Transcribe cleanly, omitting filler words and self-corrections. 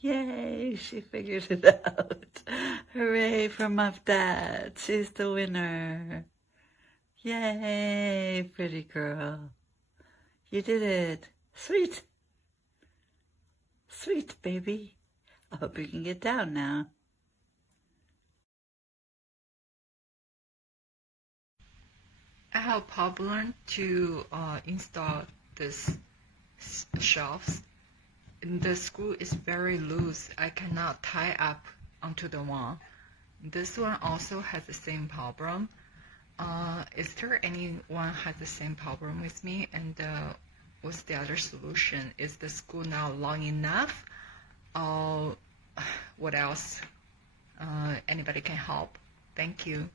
Yay, she figured it out. Hooray for Muff Dad. She's the winner. Yay, pretty girl. You did it. Sweet. Sweet, baby. I hope you can get down now. I have a problem to install this shelves. The screw is very loose. I cannot tie up onto the wall. This one also has the same problem. Is there anyone has the same problem with me? And what's the other solution? Is the screw now long enough? What else? Anybody can help? Thank you.